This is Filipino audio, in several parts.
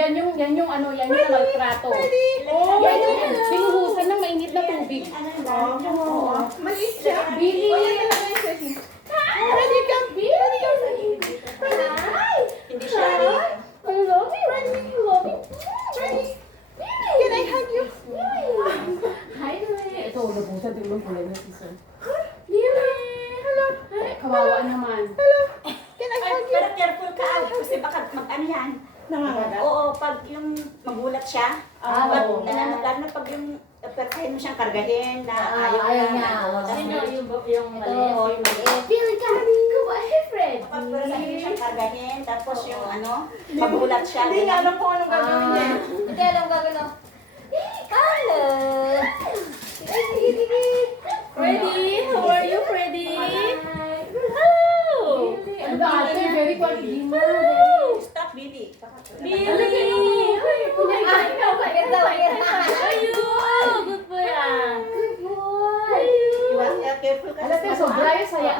yan yung ano, yan yung maltrato. Oh, yan yung binuhusan ng mainit na tubig. Maliit siya. Billy! Ready ka, Billy! Hindi siya. I love you. I love you. Can I hug you? Hi, Billy. Ito, nabusan din yung kulay na season. Billy! Hello. Kawawa naman. Hello. Can I Ay, hug you? pero careful ka, kasi baka mag-ano yan. Nangangagat? Oo, pag yung magulat siya, Oo. lalo na pag yung perkahin mo siyang kargahin na ayaw niya. Sino yung ito, yung maliit. Billy, come on, hey, friend. Pag perkahin mo siyang kargahin, tapos yung ano, magulat siya. Hindi nga alam kung anong gagawin niya. Hindi alam gagawin ako. Hello! Freddy, how are you, Freddy? Hello. Ano ba ate? Very quality dinner. Stop, Billy. Billy! Good boy ah. Good boy! Careful ka. Alam mo,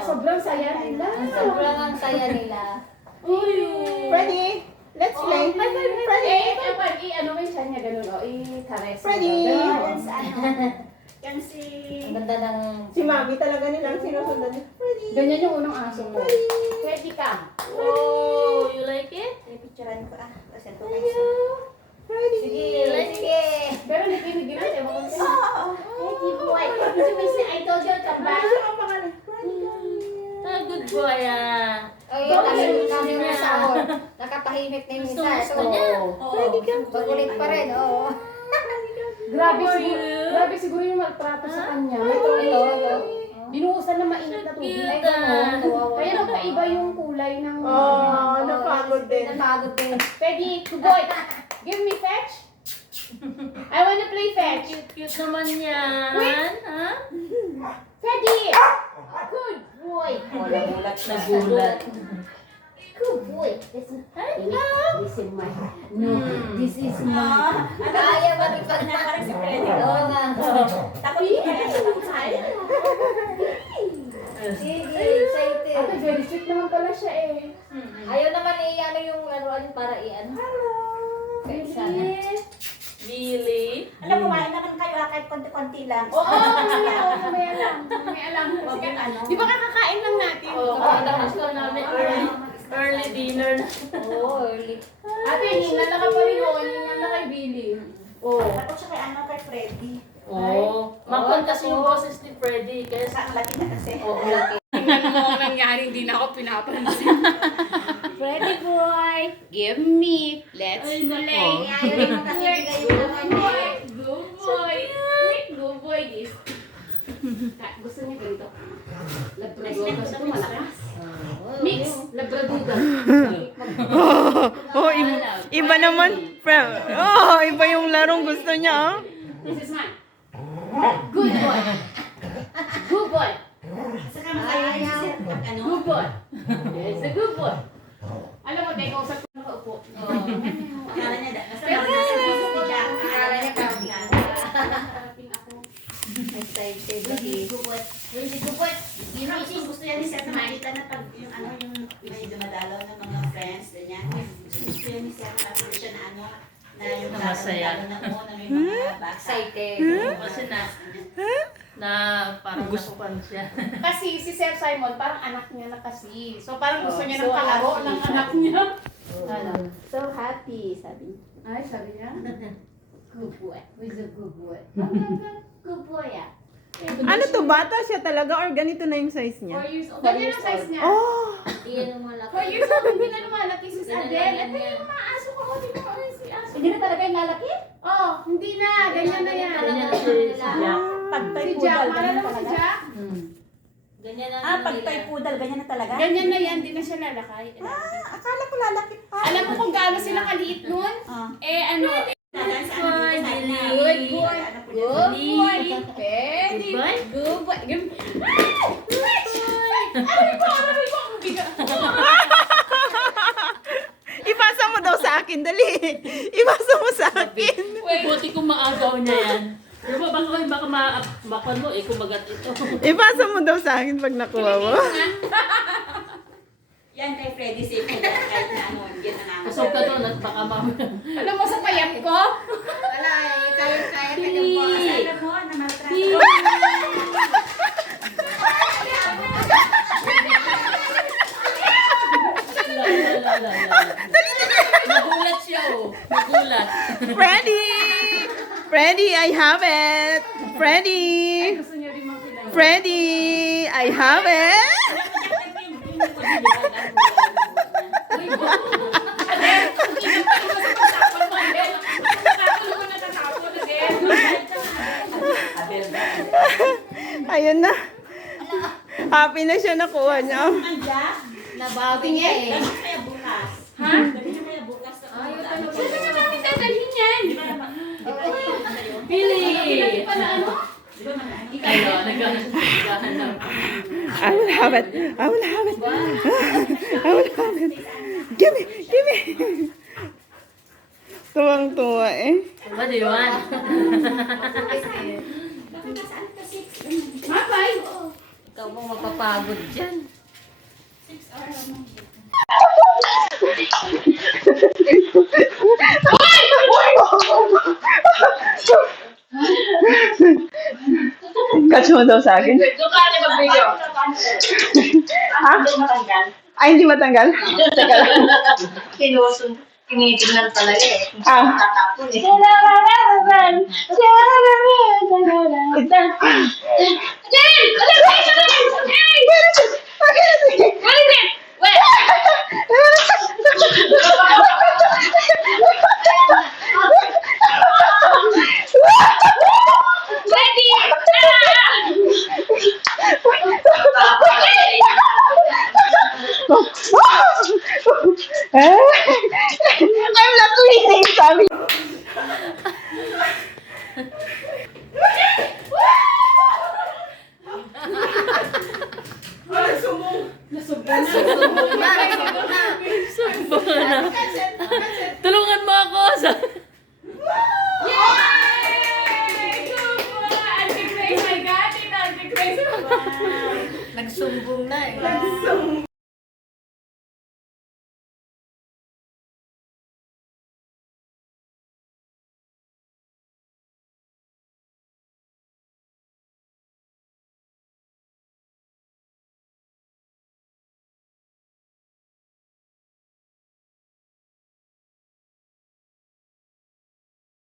sobrang saya nila. Sobrang ang saya nila. Ready? Let's play. Freddy! Ano mo yung siya niya, ganun o, i-caress. Freddy! Yan sa ano, yan si... Ang ganda ng... Si Mami talaga nilang sinusundan niya. Ready? Ganyan yung unang aso mo. Freddy ka. Oh, you like it? Picturean ko kasi ito Ready? Sige, let's go! Pero nakinig na, ewan ko sa'yo. Good boy! I told you to Ano siya ang pangalan? Good boy ah! Oh, yun, kami mo sa ako. Nakatahimik na yung isa. Gusto niya. Ready ka? Bagulit pa rin, oo. Grabe siguro yung maltrato sa kanya. Ito. Binuhusan na mainit na tubig. Cute ah. Kaya nagpaiba yung kulay ng... Oh, napagod din. Napagod din. Freddy, good boy. Give me fetch. I wanna play fetch. Cute naman yan. Ha? Freddy! Good boy. Nagulat na. Good boy. Listen. Listen, my... No, this is my... Kaya ba di Pag parang si Freddy. Oo nga. Takot ko kaya Sige, excited. Ate, very sweet naman pala siya eh. Ayaw naman ano yung laruan para i-ano. Kaya sana. Billy. Alam mo, wala naman kayo kahit konti-konti lang. Oo, may alam. May alam. Huwag yung ano. Di ba kakakain lang natin? Tapos ko namin early dinner na. Oo, early. Ate, hinga na ka pa rin. Hinga na kay Billy. Takot siya kay ano, kay Freddy. Oo. Makon kasi yung boses ni Freddy. Kaya Sa ang laki na kasi. Oo, laki. Tingnan mo ang nangyari, hindi na ako pinapansin. Freddy boy, give me. Let's play. Ayaw naman kasi bigay yung ano. Good boy. Good boy this. Gusto niya ganito. Labrador kasi ito malakas. Mix, Labrador. Oh, iba naman. Oh, iba yung larong gusto niya. This is mine. Good boy. Good boy. Saka makaya si Sir pag ano. Good boy. Yes, a good boy. Alam mo, Deko, sa nakaupo. Akala niya, basta nasa puso ni Jack. Akala niya kami. Harapin ako. Excited. Good boy. Good boy. Gusto yan ni Sir na makita na pag yung ano yung may dumadalaw ng mga friends, ganyan. Gusto yan ni Sir na nakita siya na ano, na yung Masaya. na may mga bata. Excited. kasi na parang nakupan siya. Kasi si Sir Simon, parang anak niya na kasi. So parang gusto niya ng kalaro ng anak niya. Ano? So happy, sabi niya. Ay, sabi niya. Good boy. Who's a good boy? Good boy, ah. Ano to, bata siya talaga or ganito na yung size 4 niya? years old. Ganyan ang size niya. Oh! Hindi yan ang malaki. 4 years old, hindi na lumalaki si Hindi na Adele. lang Ito yan. yung mga aso ko. Hindi mo si aso. Hindi na talaga yung lalaki? Oh, hindi na. Ganyan na yan. Ganyan si Jack. Pagtay Si poodle, Jack. ganyan Maalala na mo si talaga? Jack? Ganyan ang Pagtay poodle, ganyan na talaga? Ganyan na yan. Hindi na siya lalakay. Akala ko lalaki pa. Alam mo kung gaano sila kaliit nun? Ano? Good boy. Good boy. Pwede. Good boy? Good boy. Aray ko! Ang bigat. Ipasa mo daw sa akin, dali. Ipasa mo sa akin. Buti kung maagaw niya yan. Pero baka maakon mo kung magat ito. Ipasa mo daw sa akin pag nakuha mo. Yan kay Freddy safe na yan, kahit na ano, yan na naman. Kusog ka doon at baka mamaya. Alam mo sa payat ko? Wala eh, kaya tagal po. Kasi alam mo, namaltrato. Nagulat siya oh. Nagulat. Freddy! Freddy, I have it! Freddy! Gusto niya rin makilala. Freddy! I have it! Ayun na. Happy na siya nakuha niya. Nabawi niya eh. Kaya bukas. Ha? Kaya bukas. Ayaw talaga. Saan natin dadalhin yan? Pili! Hindi pala ano? Ano, naghahanap. I will have it. I will have it. I will have it. Give me. Give me. Tuwang-tuwa eh. Ba, di ba? Mapay! Ikaw mo mapapagod dyan. Catch mo daw sa akin. Doon ka rin mag-video. Ha? Ay, hindi matanggal? Teka lang. Tinitignan talaga eh. Ah. Tatapon eh. I'm not waiting, sabi. Tulungan mo ako sa... Yay! Super! Auntie Grace, my God! Ito, Auntie Grace. Nagsumbong na eh.